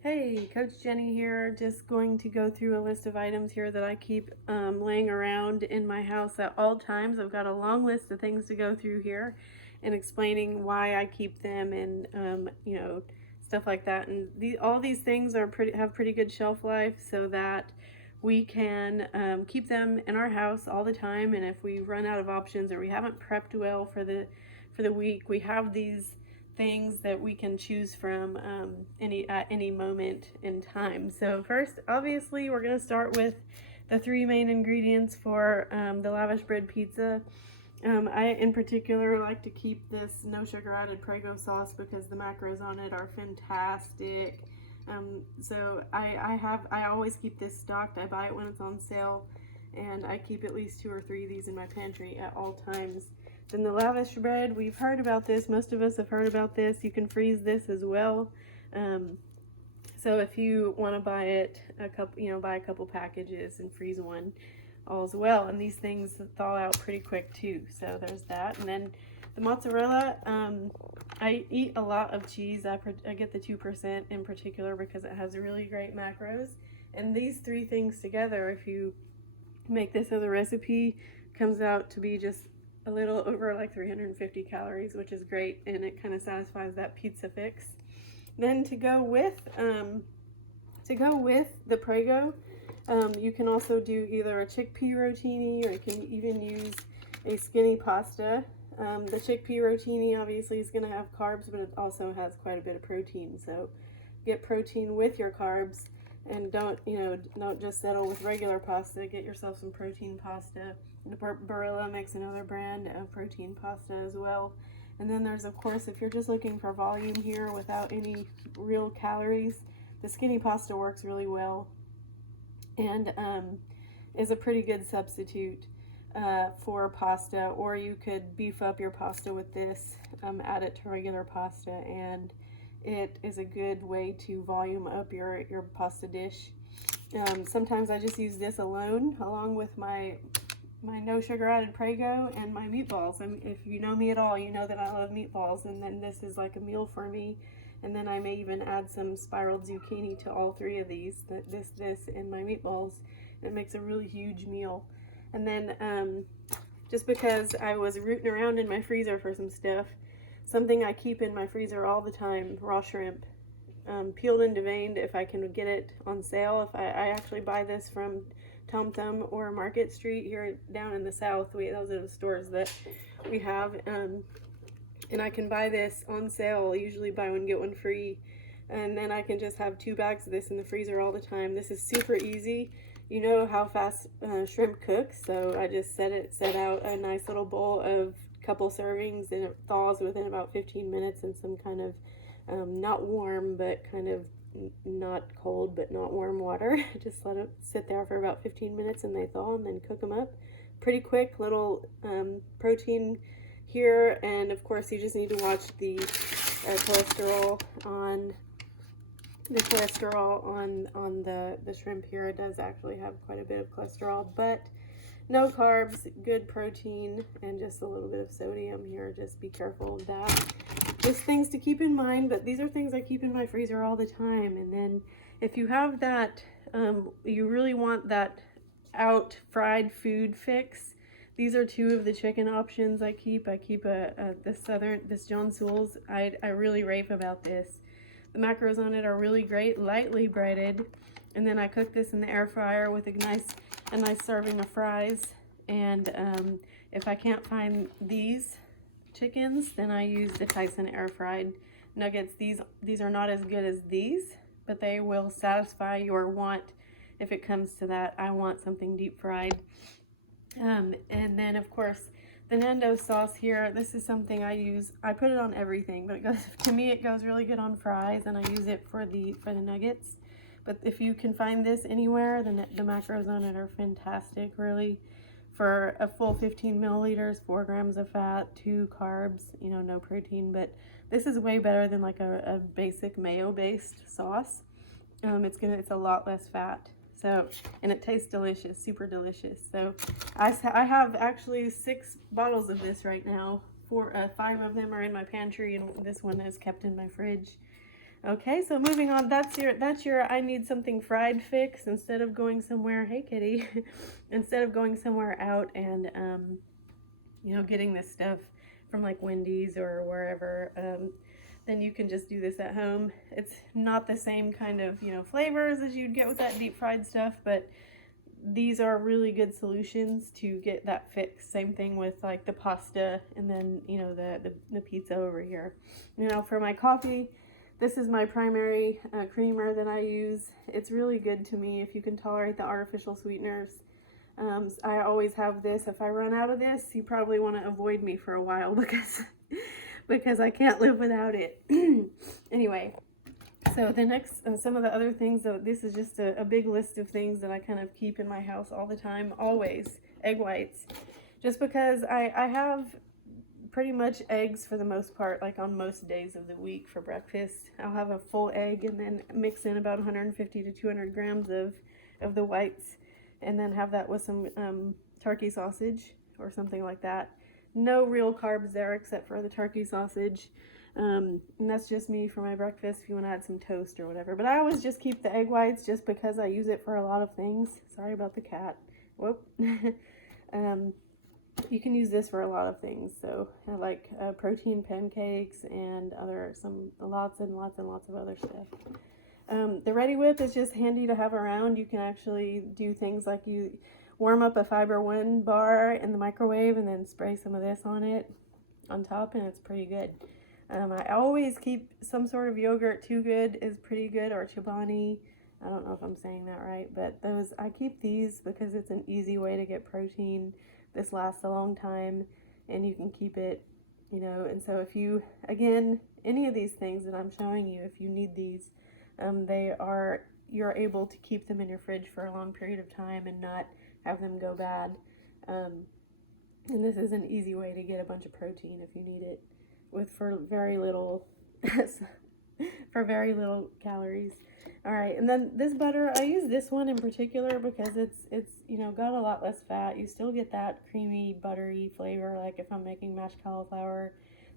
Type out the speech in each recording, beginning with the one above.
Hey, Coach Jenny here. Just going to go through a list of items here that I keep laying around in my house at all times. I've got a long list of things to go through here and explaining why I keep them and stuff like that. And all these things are have pretty good shelf life, so that we can keep them in our house all the time. And if we run out of options or we haven't prepped well for the week, we have these things that we can choose from at any moment in time. So first, obviously, we're going to start with the three main ingredients for the lavish bread pizza. I, in particular, like to keep this no sugar added Prego sauce because the macros on it are fantastic. So I always keep this stocked. I buy it when it's on sale, and I keep at least 2 or 3 of these in my pantry at all times. Then the lavish bread, we've heard about this. Most of us have heard about this. You can freeze this as well. So if you want to buy it, buy a couple packages and freeze one, all's well. And these things thaw out pretty quick too. So there's that. And then the mozzarella, I eat a lot of cheese. I get the 2% in particular because it has really great macros. And these three things together, if you make this as a recipe, comes out to be just a little over like 350 calories, which is great, and it kind of satisfies that pizza fix. Then to go with the Prego, you can also do either a chickpea rotini, or you can even use a skinny pasta. The chickpea rotini obviously is going to have carbs, but it also has quite a bit of protein. So get protein with your carbs, and don't just settle with regular pasta. Get yourself some protein pasta. Barilla makes another brand of protein pasta as well. And then there's, of course, if you're just looking for volume here without any real calories, the skinny pasta works really well and is a pretty good substitute for pasta. Or you could beef up your pasta with this, add it to regular pasta, and it is a good way to volume up your pasta dish. Sometimes I just use this alone, along with my no sugar added Prego and my meatballs. If you know me at all, you know that I love meatballs, and then this is like a meal for me. And then I may even add some spiraled zucchini to all three of these, this, and my meatballs. It makes a really huge meal. And then just because I was rooting around in my freezer for some stuff, something I keep in my freezer all the time, raw shrimp. Peeled and deveined if I can get it on sale. If I actually buy this from Tom Thumb or Market Street here down in the South. Those are the stores that we have. And I can buy this on sale, usually buy one, get one free. And then I can just have 2 bags of this in the freezer all the time. This is super easy. You know how fast shrimp cooks, so I just set out a nice little bowl of couple servings, and it thaws within about 15 minutes in some kind of not warm, but kind of not cold, but not warm water. Just let it sit there for about 15 minutes and they thaw, and then cook them up. Pretty quick little protein here. And of course, you just need to watch the cholesterol on the shrimp here. It does actually have quite a bit of cholesterol, but no carbs, good protein, and just a little bit of sodium here. Just be careful of that. Just things to keep in mind, but these are things I keep in my freezer all the time. And then if you have that, you really want that out fried food fix, these are 2 of the chicken options I keep. I keep this John Sewell's. I really rave about this. The macros on it are really great, lightly breaded. And then I cook this in the air fryer with a nice serving of fries. And if I can't find these chickens, then I use the Tyson air fried nuggets. These are not as good as these, but they will satisfy your want if it comes to that. I want something deep fried. And then of course the Nando's sauce here. This is something I use. I put it on everything, but to me it goes really good on fries, and I use it for the nuggets. But if you can find this anywhere, the macros on it are fantastic, really. For a full 15 milliliters, 4 grams of fat, 2 carbs, no protein. But this is way better than like a basic mayo-based sauce. It's a lot less fat. So, and it tastes delicious, super delicious. So I have actually 6 bottles of this right now. 5 of them are in my pantry, and this one is kept in my fridge. Okay, so moving on, that's your I need something fried fix instead of going somewhere, hey kitty, instead of going somewhere out and you know, getting this stuff from like Wendy's or wherever, then you can just do this at home. It's not the same kind of, you know, flavors as you'd get with that deep fried stuff, but these are really good solutions to get that fix. Same thing with like the pasta and then, you know, the pizza over here. You know, for my coffee, this is my primary creamer that I use. It's really good to me if you can tolerate the artificial sweeteners. I always have this. If I run out of this, you probably want to avoid me for a while because I can't live without it. Anyway, so the next, some of the other things, so this is just a big list of things that I kind of keep in my house all the time, always. Egg whites. Just because I have pretty much eggs for the most part, like on most days of the week for breakfast. I'll have a full egg and then mix in about 150 to 200 grams of the whites, and then have that with some turkey sausage or something like that. No real carbs there except for the turkey sausage. And that's just me for my breakfast if you want to add some toast or whatever. But I always just keep the egg whites just because I use it for a lot of things. Sorry about the cat. Whoop. You can use this for a lot of things. So I like protein pancakes and lots and lots of other stuff. The Reddi-wip is just handy to have around. You can actually do things like you warm up a Fiber One bar in the microwave and then spray some of this on it on top, and it's pretty good. I always keep some sort of yogurt. Too Good is pretty good, or Chobani. I don't know if I'm saying that right, but I keep these because it's an easy way to get protein. This lasts a long time, and you can keep it, you know. And so if you, again, any of these things that I'm showing you, if you need these, you're able to keep them in your fridge for a long period of time and not have them go bad. And this is an easy way to get a bunch of protein if you need it, for very little calories. All right, and then this butter, I use this one in particular because it's you know, got a lot less fat. You still get that creamy, buttery flavor. Like if I'm making mashed cauliflower,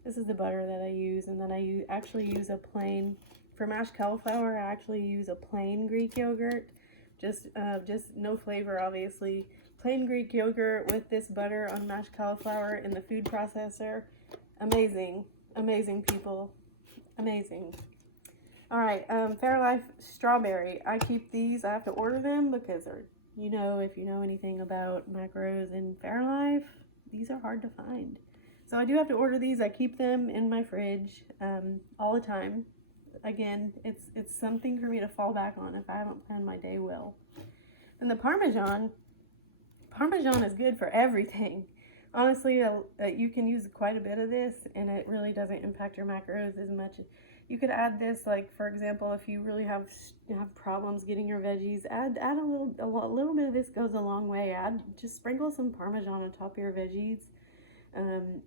this is the butter that I use. And then I actually use a plain, for mashed cauliflower, I actually use a plain Greek yogurt, just no flavor, obviously. Plain Greek yogurt with this butter on mashed cauliflower in the food processor. Amazing, amazing, people, amazing. All right, Fairlife strawberry. I keep these. I have to order them because you know, if you know anything about macros in Fairlife, these are hard to find. So I do have to order these. I keep them in my fridge all the time. Again, it's something for me to fall back on if I haven't planned my day well. And the Parmesan is good for everything. Honestly, you can use quite a bit of this, and it really doesn't impact your macros as much. You could add this, like for example, if you really have problems getting your veggies, add a little bit of this goes a long way. Just sprinkle some Parmesan on top of your veggies, and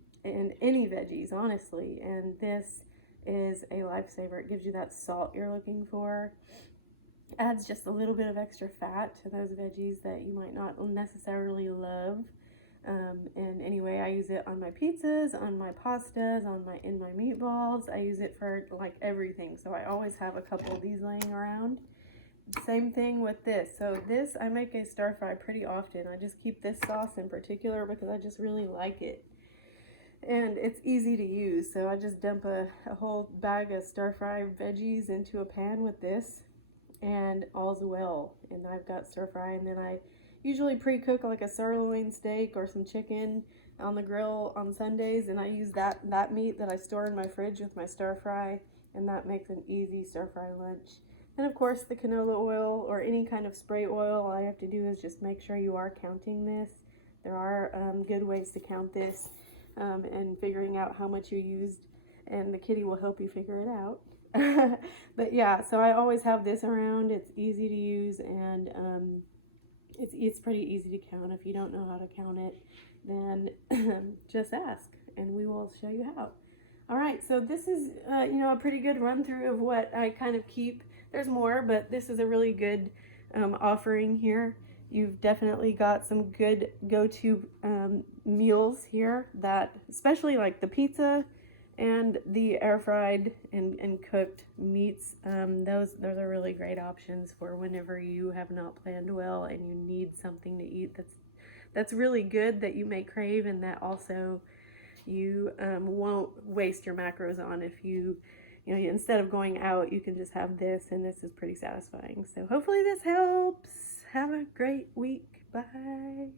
any veggies, honestly. And this is a lifesaver. It gives you that salt you're looking for. Adds just a little bit of extra fat to those veggies that you might not necessarily love. And anyway, I use it on my pizzas, on my pastas, in my meatballs. I use it for like everything. So I always have a couple of these laying around. Same thing with this. So this, I make a stir fry pretty often. I just keep this sauce in particular because I just really like it. And it's easy to use. So I just dump a whole bag of stir fry veggies into a pan with this, and all's well. And I've got stir fry, and then I usually pre-cook like a sirloin steak or some chicken on the grill on Sundays, and I use that meat that I store in my fridge with my stir fry, and that makes an easy stir fry lunch. And of course the canola oil or any kind of spray oil, all you have to do is just make sure you are counting this. There are good ways to count this, and figuring out how much you used, and the kitty will help you figure it out. But yeah, so I always have this around. It's easy to use, and it's pretty easy to count. If you don't know how to count it, then just ask and we will show you how. All right, so this is you know, a pretty good run through of what I kind of keep. There's more, but this is a really good offering here. You've definitely got some good go-to meals here, that especially like the pizza. And the air fried and cooked meats, those are really great options for whenever you have not planned well and you need something to eat that's really good, that you may crave, and that also you won't waste your macros on. If you know, instead of going out, you can just have this, and this is pretty satisfying. So hopefully this helps. Have a great week. Bye.